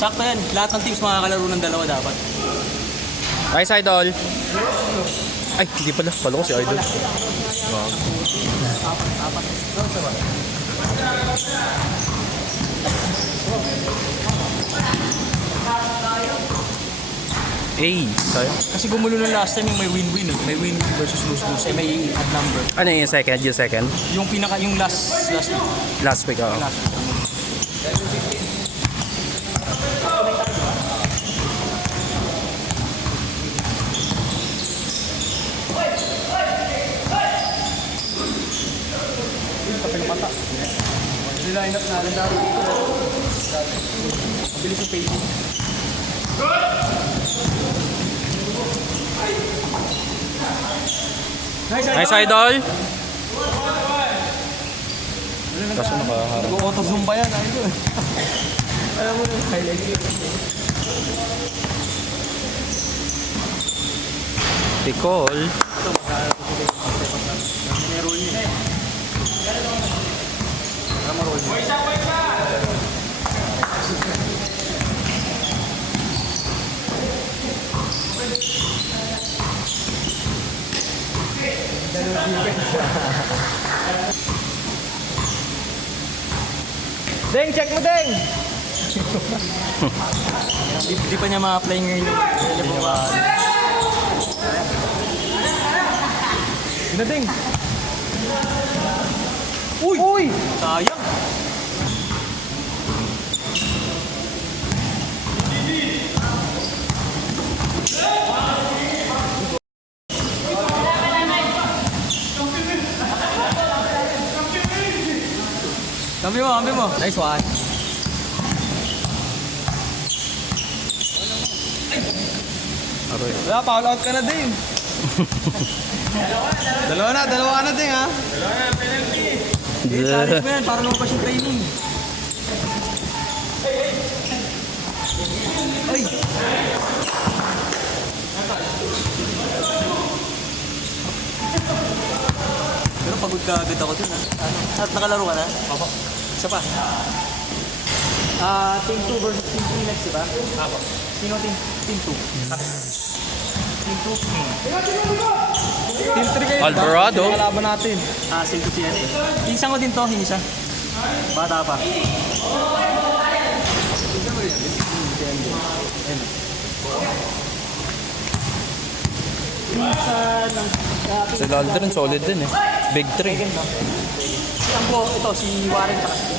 Sakto yan. Lahat ng teams makakalaro ng dalawa dapat. Nice, Idol. Ay, hindi pala. Pala ko si Idol. Wow. Sayang. Kasi gumulo ng last time yung may win-win eh. May win-win versus lose-lose. Eh, may odd number. Ano yung second? Yung second? Yung last week. Last week, oh. Last week. Line up na rin dati dito. Mabilis yung pacing. Nice, Idol. Kaso nakaharap. Nag-auto-zoom pa yan. Alam mo na, highlight. Ticol. Meron niya. Deng, check mo, Deng! Di pa niya ma-apply ngayon yung relevant. Yun na, Deng! Uy! Uy! Sayang! Kambi mo. Nice one. Aroy. Wala, foul out ka na din. Dalawa ka na din ha. Dalawa na, penalty. Challenge mo yan, para lumabas yung training. Ay! Pero pagod ka agad ako dun ha. At nakalaro ka na? Opo. Isa pa? Team 2 versus Team 3 next, diba? Opo. Sino Team 2? Team 2? Team 3 kayo, Alvarado. Diba? Kalaban natin. Team 2 yan. Isa ko din to, hindi isa. Bata pa. Si Laldrin, solid din eh. Big 3. Ang po, ito, si Warren tsaka si...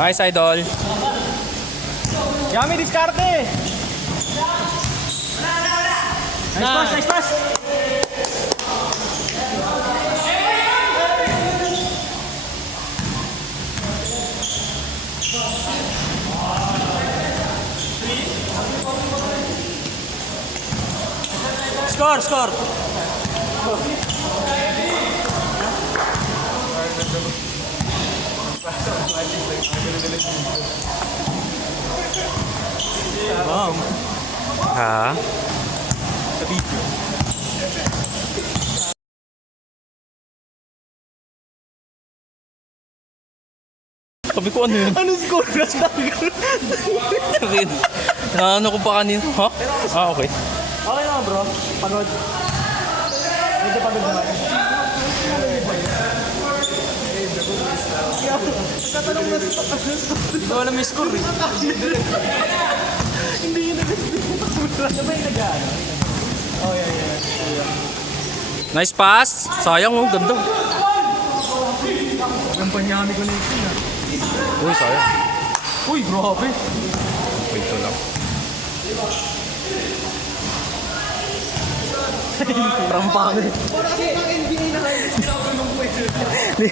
Nice, Idol. Yami, diskarte! Nice pass! Score! Wow. Ha? Sa video. Sabi ko, ano yun? Ano score? Naano ko pa kanina. Ha? Okay. Okay naman bro. Pagod. Medyo pagod naman. Nagtatanong na sa hindi ko alam yung score eh. Hindi yun nag-score. Siya ba yung nag-ano? Oh, yeah. Nice pass. Sayang, oh. Ganda. Ang panyami ko na yun. Uy, sayang. Uy, grabe. Wait to lang. Rampang eh. Wala kasi ang NBA na kayo. Sinabi ng pwede.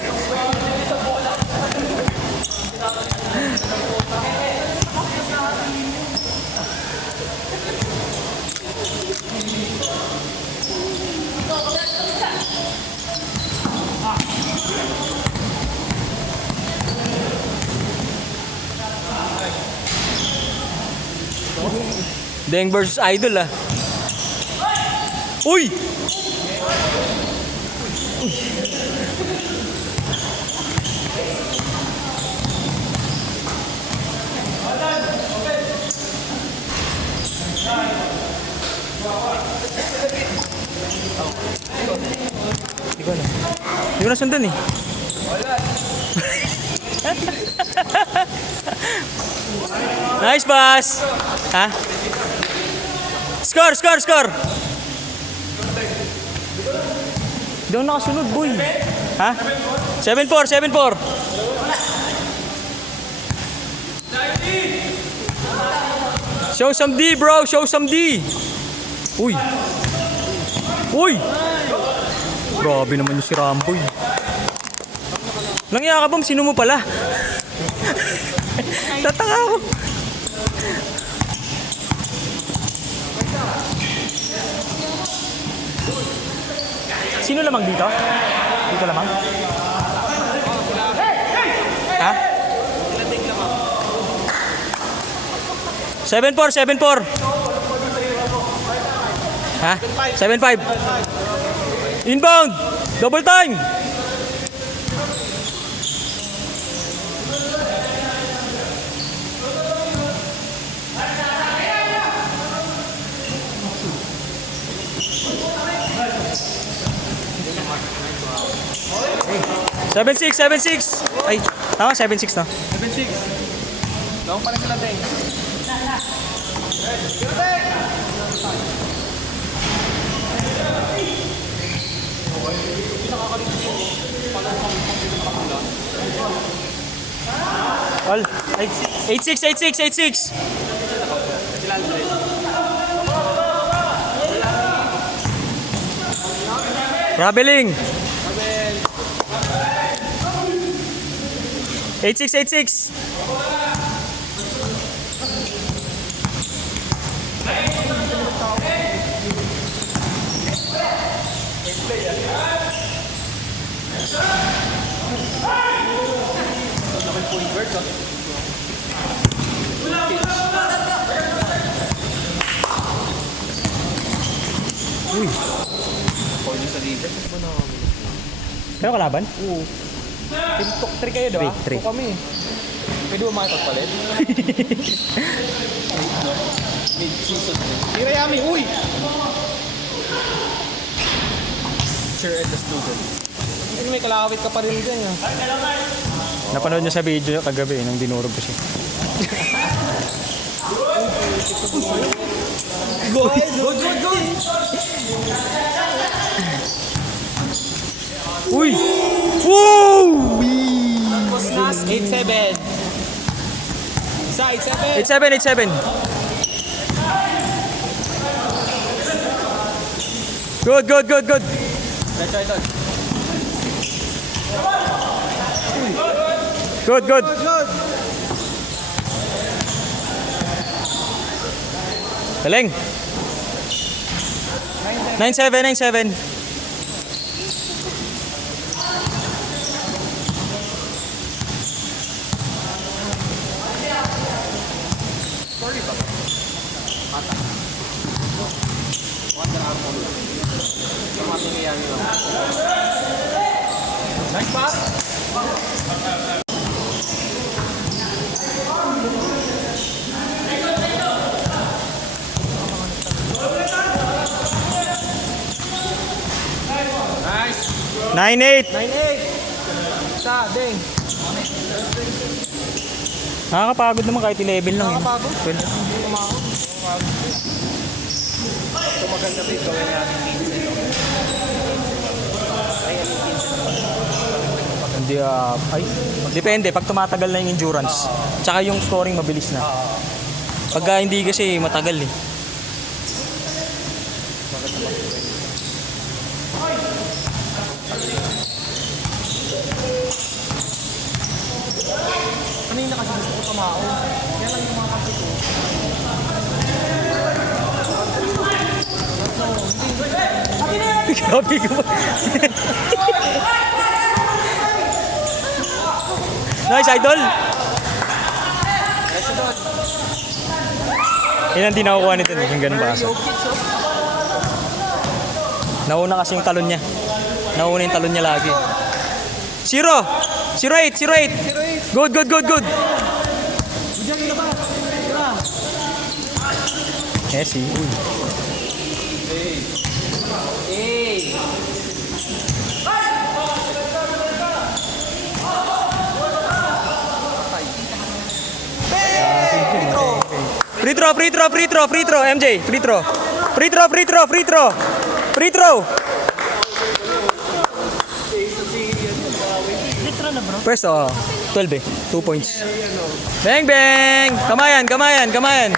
Deng versus Idol ah. Uy! Yung nasundan eh. Nice pass! Ha? Score, score, score! Hindi ako nakasunod, boy. Ha? 7-4, 7-4. Show some D, bro. Show some D. Uy. Uy. Grabe naman yung si Ramboy. Langya ka, Bam. Sino mo pala? Tataka ako. Sino lamang dito? Dito lamang? Ha? 7-4, 7-4. Ha? 7-5. Inbound. Double time. Seven six, 7-6. Ay, tama, 7-6 na. 7-6. Doon pa rin sila, Deng. All. 8-6, 8-6, 8-6. Rabeling. 8-6, 8-6. Uy. Pero kalaban? Oo. Tintok 3 kayo, diba? 3. O kami. Pwede ba makipagpalit? Mid-season. Tira yami, uy! Teacher and the student. Ano, may kalawit ka pa rin dyan, yun. Napanood niya sa video kagabi nung dinurog ko siya. Go, go, go, go! Uy! Woo! Tapos nas, 8-7. Isa, 8-7, 8-7. 8-7. Good, good, good, good. Retro ito. Good, good. Good. Galing. 9-7, 9-7. Nice pass. Nice. 9-8. 9-8. Isa, Deng. Nakakapagod naman kahit 11 lang. Nakakapagod? Well, Hindi kumako. Tumagal na rin gawin natin hindi, ay, depende. Pag tumatagal na yung endurance, tsaka yung scoring mabilis na. Pagka hindi kasi matagal eh. kanina kasi gusto ko tumao. Yan lang yung mga kasi ko. Grabe ko. Nice, idol. Yan ang di nakukuha nito. Yung ganun ba kasi. Nauna kasi yung talon niya. Nauna yung talon niya lagi. 0-8, 0-8. Good, good, good, good. Messi. Uy. Free throw, free throw, free throw, free throw, MJ, free throw. Free throw, free throw, free throw. Free throw. First, 12 eh. 2 points. Bang, bang! Kamayan, kamayan, kamayan.